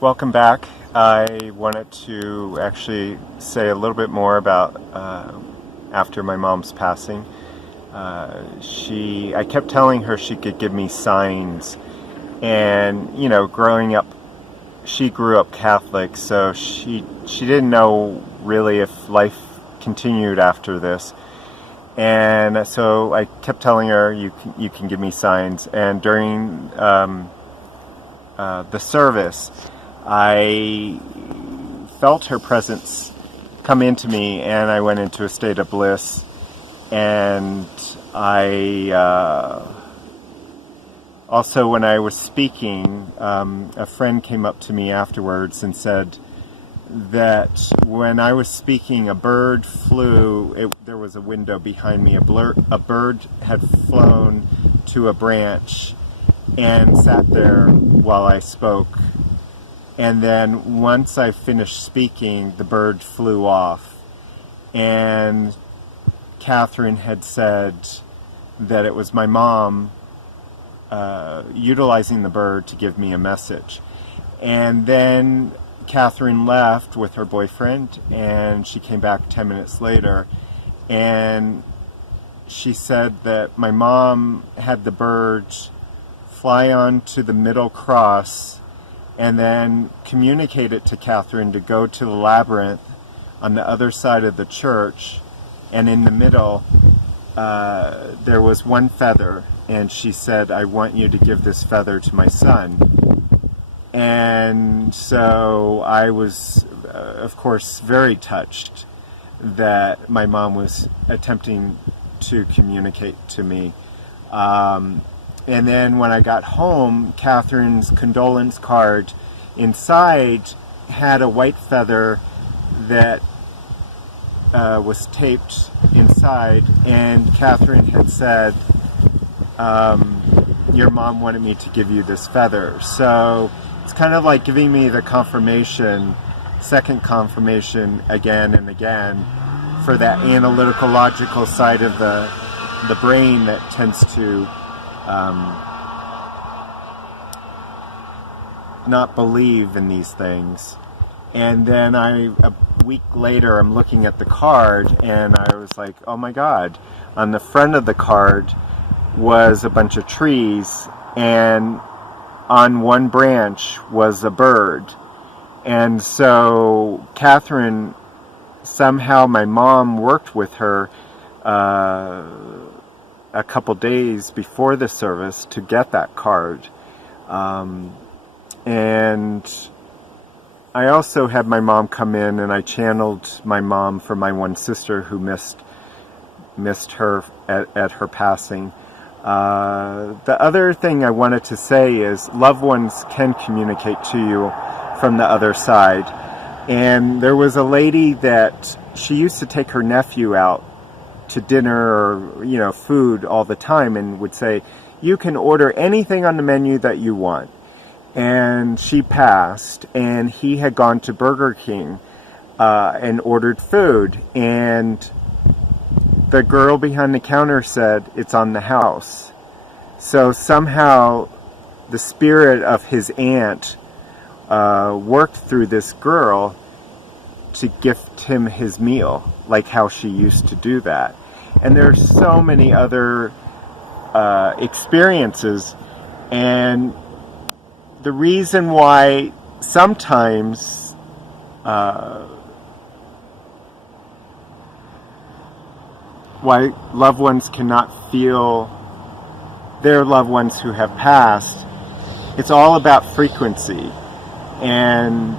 Welcome back. I wanted to actually say a little bit more about after my mom's passing. I kept telling her she could give me signs, and growing up, she grew up Catholic, so she didn't know really if life continued after this. And so I kept telling her, you can give me signs. And during the service, I felt her presence come into me, and I went into a state of bliss. And also, when I was speaking, a friend came up to me afterwards and said that when I was speaking, a bird flew. There was a window behind me. A bird had flown to a branch and sat there while I spoke. And then once I finished speaking, the bird flew off. And Catherine had said that it was my mom utilizing the bird to give me a message. And then Catherine left with her boyfriend, and she came back 10 minutes later, and she said that my mom had the bird fly onto the middle cross and then communicate it to Catherine to go to the labyrinth on the other side of the church, and in the middle there was one feather, and she said, "I want you to give this feather to my son." And so I was, of course, very touched that my mom was attempting to communicate to me. And then when I got home, Catherine's condolence card inside had a white feather that was taped inside, and Catherine had said, "Your mom wanted me to give you this feather." So it's kind of like giving me the confirmation, second confirmation again and again, for that analytical, logical side of the brain that tends to not believe in these things. And then a week later, I'm looking at the card, and I was like, oh my God. On the front of the card was a bunch of trees, and on one branch was a bird. And so Catherine, somehow my mom worked with her a couple days before the service to get that card. And I also had my mom come in, and I channeled my mom for my one sister who missed her at her passing. The other thing I wanted to say is loved ones can communicate to you from the other side. And there was a lady that she used to take her nephew out to dinner or food all the time, and would say, "You can order anything on the menu that you want." And she passed, and he had gone to Burger King and ordered food, and the girl behind the counter said, "It's on the house." So somehow the spirit of his aunt worked through this girl to gift him his meal, like how she used to do that. And there's so many other experiences. And the reason why sometimes why loved ones cannot feel their loved ones who have passed, it's all about frequency. And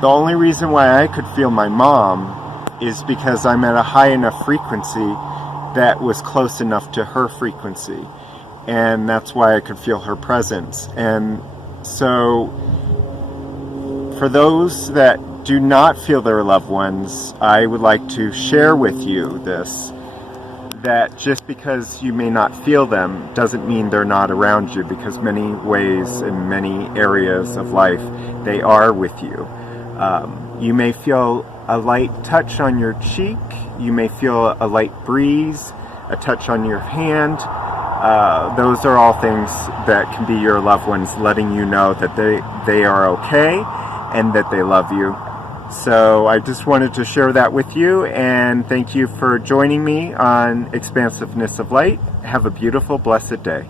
the only reason why I could feel my mom is because I'm at a high enough frequency that was close enough to her frequency. And that's why I could feel her presence. And so for those that do not feel their loved ones, I would like to share with you this, that just because you may not feel them doesn't mean they're not around you, because many ways in many areas of life they are with you. You may feel a light touch on your cheek, you may feel a light breeze, a touch on your hand, Those are all things that can be your loved ones letting you know that they are okay and that they love you. So I just wanted to share that with you, and thank you for joining me on Expansiveness of Light. Have a beautiful, blessed day.